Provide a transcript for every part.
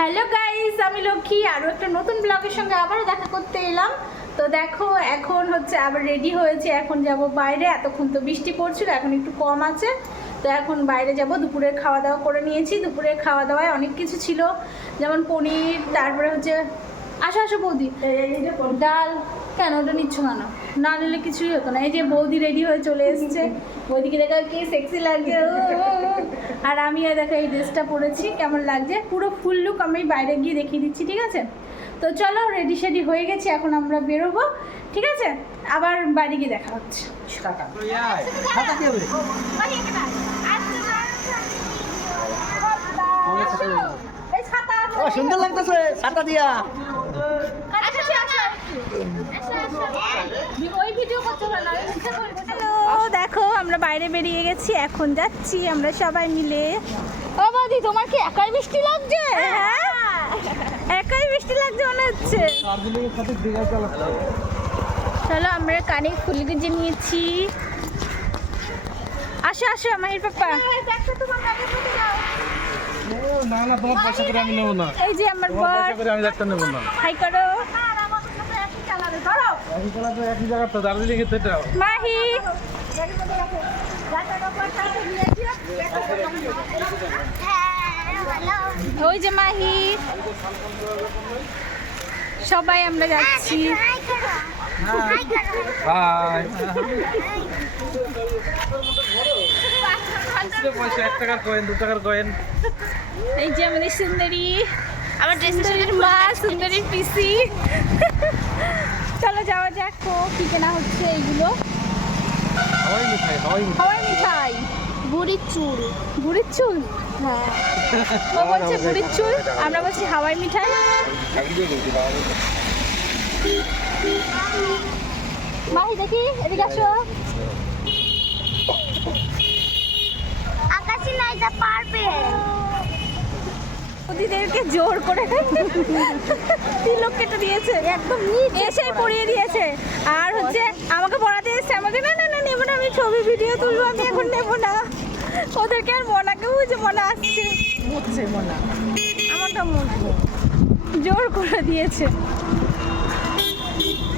Hello guys আমি লক্ষ্মী আরও একটা নতুন ব্লগের সঙ্গে আবারও দেখা করতে এলাম। তো দেখো এখন হচ্ছে আবার রেডি হয়েছে এখন যাব বাইরে। এতক্ষণ তো বৃষ্টি পড়ছিল এখন একটু কম আছে। তো এখন বাইরে যাব দুপুরের খাওয়া দাওয়া করে নিয়েছি। দুপুরের খাওয়া দাওয়ায় অনেক কিছু ছিল যেমন পনির তারপরে হচ্ছে আসো আসো বৌদি। ডাল কেন ওটা নিচ্ছ কেন না নিলে কিছুই হতো না। এই যে বৌদি রেডি হয়ে চলে এসেছে। বৌদিকে দেখা কি সেক্সি লাগছে। আর আমি আর দেখো এই ড্রেসটা পরেছি কেমন লাগছে? পুরো ফুল লুক আমি বাইরে গিয়ে দেখিয়ে দিচ্ছি ঠিক আছে? তো চলো রেডি শেডি হয়ে গেছি এখন আমরা বেরোবো ঠিক আছে? আবার বাড়ি গিয়ে দেখা হচ্ছে। এই ছাতা। ও সুন্দর লাগতেছে ছাতা দিয়া ওই ভিডিও করতে হলো হ্যালো দেখো আমরা বাইরে বেরিয়ে গেছি এখন যাচ্ছি আমরা সবাই মিলে। ও বৌদি তোমার কি একাই বৃষ্টি লাগছে? হ্যাঁ একাই বৃষ্টি লাগছে মনে হচ্ছে। চলো আমরা কানে ফুল গুজে নিয়েছি। আসো আসো মাহির পাপা। না না তোমার পয়সা করে আমি নেব না। এই যে আমার বর পয়সা করে আমি একটা নেব না। হাই করো একই কলা তো একই জায়গা তো দার্জিলিং এর তো এটা মাহি। ওই যে মাহি। সবাই আমরা যাচ্ছি। এই যে আমাদের সুন্দরী আমার সুন্দরীর মা সুন্দরীর পিসি। চলো যাওয়া যাক তো কি কেনা হচ্ছে এইগুলো? হাওয়াই মিঠাই হাওয়াই মিঠাই। বুড়ির চুল। বুড়ির চুল? হ্যাঁ। ও বলছে বুড়ির চুল আমরা বলছি হাওয়াই মিঠাই। মাহি দেখি এদিকে আসো। আকাশি নাইটা পারবে। ওদিদেরকে জোর করে তিলক কেটে দিয়েছে। একদম এসে পড়িয়ে দিয়েছে। আর হচ্ছে আমাকে পড়াতে এসছে। আমাকে না না না নেব না আমি ছবি ভিডিও তুলবো আমি এখন নেব না। ওদেরকে আর মনাকে বুঝে মনে আসছে। মুখছে মনা। আমারটা মুখবো জোর করে দিয়েছে।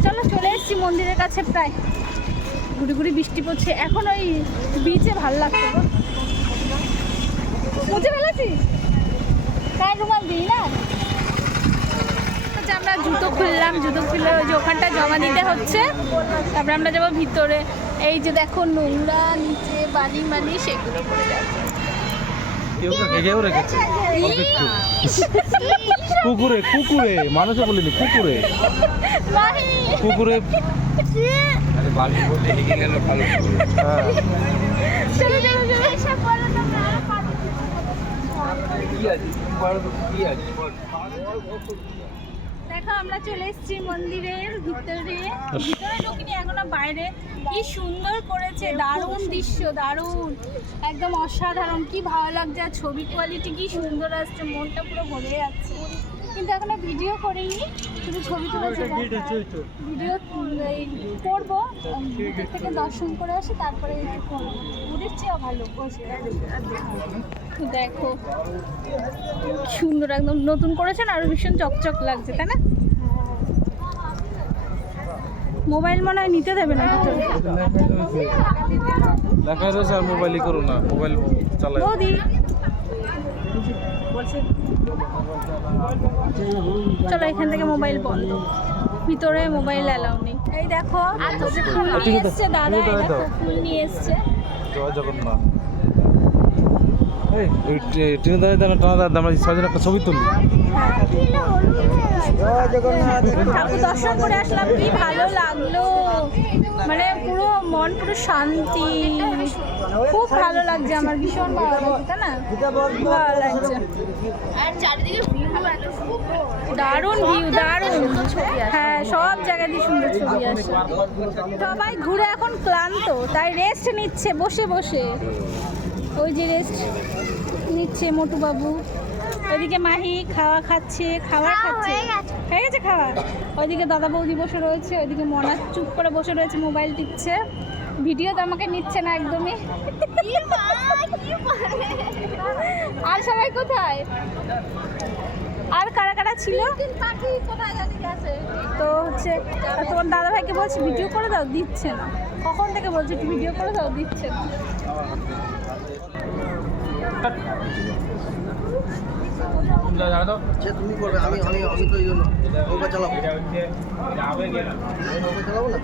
চলো চলে এসেছি মন্দিরের কাছে প্রায়। ঘুরি ঘুরি বৃষ্টি পড়ছে। এখন ওই বিচে ভালো লাগছে। গো। মুছে ফেলেছি গায়ে রুমাল দিই না আচ্ছা আমরা জুতো খুললাম জুতো খুললে ওই যে ওখানটা জমা দিতে হচ্ছে। তারপরে আমরা যাব ভিতরে। এই যে দেখো নোংরা নিচে বালি মালি সেগুলো পড়ে যাচ্ছে। কুকুরে কুকুরে মানুষে বলিনি কুকুরে। কুকুরে। আরে বালি ভালো হ্যাঁ চলো চলো চলো এসব বলো তোমরা কি আছে কি আছে দেখো আমরা চলে এসেছি মন্দিরের ভিতরে। ভিতরে ঢুকিনি এখনও বাইরে। কি সুন্দর করেছে দারুণ দৃশ্য দারুণ। একদম অসাধারণ কি ভালো লাগছে আর ছবি কোয়ালিটি কি সুন্দর আসছে মনটা পুরো ভরে যাচ্ছে। কিন্তু এখনও ভিডিও করিনি শুধু ছবি তুলেছে ভিডিও করব থেকে দর্শন করে আসি তারপরে করব। ঘুরের চেয়েও ভালো দেখো সুন্দর একদম নতুন করেছেন আর ভীষণ চকচক লাগছে তাই না? মোবাইল মনে হয় নিতে দেবে না। দেখা যাচ্ছে আর মোবাইলই করো না মোবাইল চালাই। চলো এখান থেকে মোবাইল বন্ধ। ভিতরে মোবাইল অ্যালাউ নেই। এই দেখো ফুল নিয়ে এসছে দাদা এই দেখো ফুল নিয়ে এসছে। ছবি তুলি ঠাকুর দর্শন করে আসলাম কি ভালো লাগল। মানে পুরো মন, পুরো শান্তি। খুব ভালো লাগছে আমার, ভীষণ ভালো লাগছে, তাই না? ভালো লাগছে। দারুণ ভিউ দারুণ। হ্যাঁ সব জায়গা দিয়ে সুন্দর ছবি আসে। সবাই ঘুরে এখন ক্লান্ত, তাই রেস্ট নিচ্ছে, বসে বসে। ওই যে রেস্ট নিচ্ছে মোটু বাবু ওইদিকে মাহি খাওয়া খাচ্ছে খাওয়া খাচ্ছে। হয়ে গেছে। খাওয়া? ওইদিকে দাদা বৌদি বসে রয়েছে ওইদিকে মনা চুপ করে বসে রয়েছে মোবাইল টিপছে। ভিডিও তো আমাকে নিচ্ছে না একদমই। আর সবাই কোথায়? আর কারা কারা ছিল? তো হচ্ছে তোমার দাদা ভাইকে বলছি ভিডিও করে দাও দিচ্ছে না। কখন থেকে বলছি একটু ভিডিও করে দাও দিচ্ছে না। সে তুমি করবে আমি আমি আমি তো এই জন্য। নৌকা চালাবো। নৌকা চালাবো না?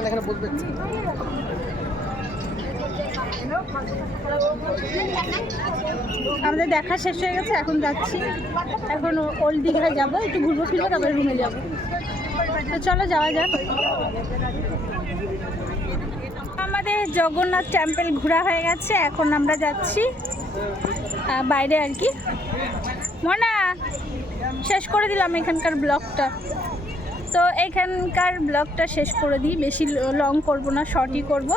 এখানে বসবে। আমাদের দেখা শেষ হয়ে গেছে, এখন যাচ্ছি। এখন ওল্ড দীঘায় যাব, একটু ঘুরবো ফিরবো, তারপরে রুমে যাব। তো চলো যাওয়া যাক। আমাদের জগন্নাথ টেম্পল ঘোরা হয়ে গেছে, এখন আমরা যাচ্ছি বাইরে আর কি। মনা, শেষ করে দিলাম এখানকার ব্লগটা। তো এখানকার ব্লগটা শেষ করে দিই, বেশি লং করব না শর্টই করব।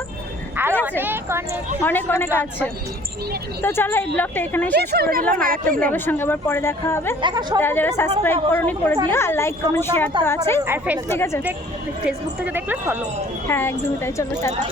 আর? অনেক অনেক। আছে। তো চলো এই ব্লগটা এখানে শেষ করে দিলাম। আর একটা ব্লগের সঙ্গে আবার পরে দেখা হবে। যারা যারা সাবস্ক্রাইব করনি করে দিও। আর লাইক কমেন্ট শেয়ার তো আছে আর ফেস ঠিক আছে ফেসবুক থেকে দেখলে ফলো হ্যাঁ একদমই তাই। চলো টাটা।